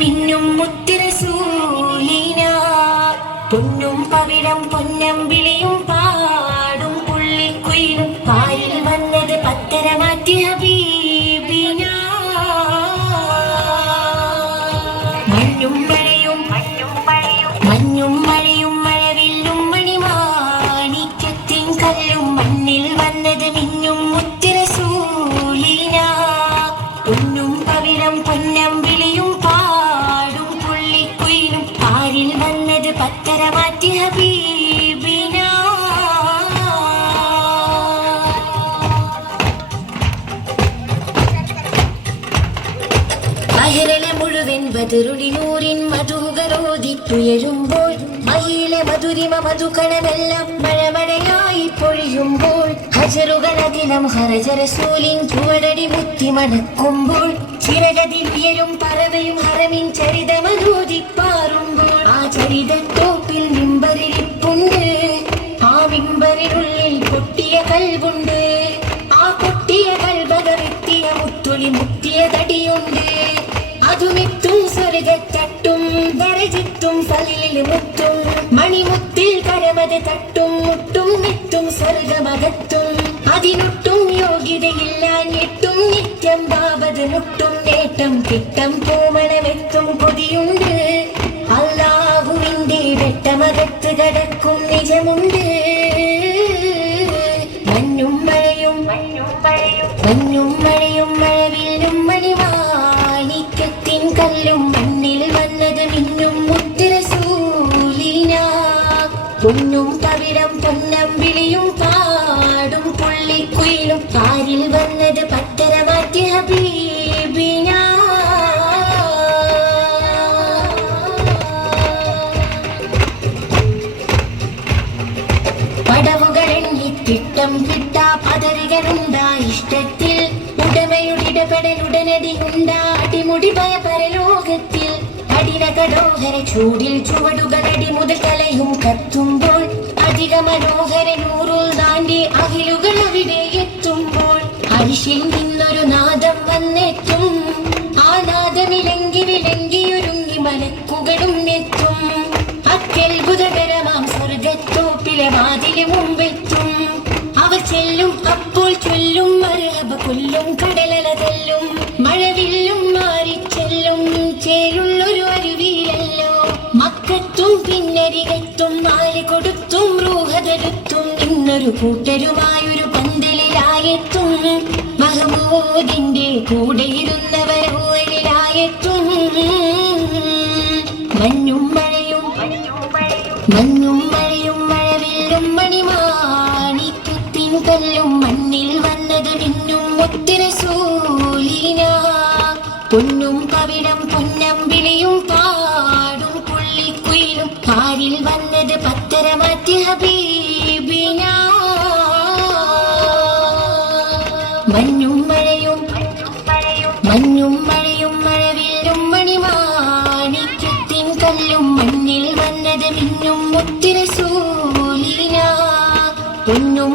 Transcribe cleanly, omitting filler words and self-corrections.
മിന്നും മുത്തിരസൂലിന പൊന്നും പവിഴം പൊന്നമ്പിളിയും പാടും പുള്ളിക്കുയിലും പാലിൽ വന്നത് പത്തര മാറ്റി ഹബീബിന മഞ്ഞും മഴയും മഞ്ഞും മഴയും മഴവില്ലും മണിമാണിക്യത്തിൻ കല്ലും മണ്ണിൽ വന്നത് മിന്നും മുത്തിരസൂലിന പൊന്നും പവിഴം പൊന്നമ്പിളിയും പാടും പുള്ളിക്കുയിലും പാലിൽ വന്നത് പത്തര മാറ്റി ഹബീബിന മഹിരലെ മുഴുവൻ ബദറുളിനൂരിൻ മധുകരോദിത്തുയരുമ്പോൾ മഹിയിലെ മധുരിമ മധുകണമെല്ലാം മഴമഴയായി പൊഴിയുമ്പോൾ ഹജറുകളകിലം ഹറജറസൂലിൻ ചുവടടി മുത്തി മണക്കുമ്പോൾ ചിറകതിൽ ഉയരും പറവയും ഹറമിൻ ചരിതമനോദിപ്പാറുമ്പോൾ ആ ചരിതത്തോപ്പിൽ മിമ്പറിലിപ്പുണ്ട് ആ മിമ്പറിനുള്ളിൽ പൊട്ടിയ കൽവുണ്ട് ആ പൊട്ടിയ കൽബകറിത്തിയ മുത്തുളി മുത്തിയ തടിയുണ്ട് അതുമെത്തും സ്വർഗത്തട്ടും ദരജിത്തും ഫലിലിൽ മുത്തും മണിമുത്തിൽ കരമത് തട്ടും മുട്ടും മെത്തും സ്വർഗമകത്തും അതിനൊട്ടും യോഗ്യതയില്ലാഞ്ഞിട്ടും നിത്യം ബാബത് മുട്ടും നേട്ടം കിട്ടം പൂമണമെത്തും കൊതിയുണ്ട് അല്ലാഹുവിന്റെ വെട്ടമകത്ത് കടക്കും നിജമുണ്ട് മഞ്ഞും മഴയും മഴവില്ലും മണിമാണിക്യത്തിൻ കല്ലും മണ്ണിൽ വന്നത് മിന്നും മുത്തിരസൂലിന പൊന്നും പവിഴം പൊന്നമ്പിളിയും പാടും പുള്ളിക്കുയിലും കാരിൽ വന്നത് പത്തര മാറ്റി ഹബീബിന പടവുകളെണ്ണിത്തിട്ടം കിട്ടാ പതറികളുണ്ടാ ഇഷ്ടത്തിൽ ഉടമയുടിടപെടലുടനടി ഉണ്ടാ അടിമുടി ഭയ പരലോകത്തിൽ അടിനകടോഹര ചൂടിൽ ചുവടുകളടി മുതൽ തലയും കത്തുമ്പോൾ അധിക മനോഹര നൂറുൽ താണ്ടി അകിലുകൾ അവിടെ എത്തുമ്പോൾ അരിശിൽ നിന്നൊരു നാദം വന്നെത്തും ആ നാദമിലങ്കി വിലങ്കിയൊരുങ്ങി മലക്കുകളും എത്തും അത്യത്ഭുതകരമാം സ്വർഗത്തോപ്പിലെ വാതില് മുമ്പെത്തും അവർ ചെല്ലും അപ്പോൾ ചൊല്ലും മർഹബ കൊല്ലും കടലലതെല്ലും മഴവില്ലും മാറിച്ചെല്ലും ചേരുള്ളൊരു അരുവിയിലല്ലോ മക്കത്തും പിന്നരികത്തും നാല് കൊടുത്തും റൂഹതെടുത്തും ഇന്നൊരു കൂട്ടരുമായൊരു പന്തലിലായെത്തും മഹമൂദിന്റെ കൂടെയിരുന്നവരോരിലായെത്തും മഞ്ഞും മഴയും മഴവില്ലും മണിമാണിക്യത്തിൻ കല്ലും മണ്ണിൽ വന്നത് മിന്നും മുത്തിരസൂലിന പൊന്നും പവിഴം പൊന്നമ്പിളിയും പാടും പുള്ളിക്കുയിലും കാരിൽ വന്നത് പത്തര മാറ്റി ഹബീബിന മഞ്ഞും മഴയും മഴവില്ലും മണിമാണിക്യത്തിൻ കല്ലും മണ്ണിൽ വന്നത് മിന്നും മുത്തിരസൂലിന പൊന്നും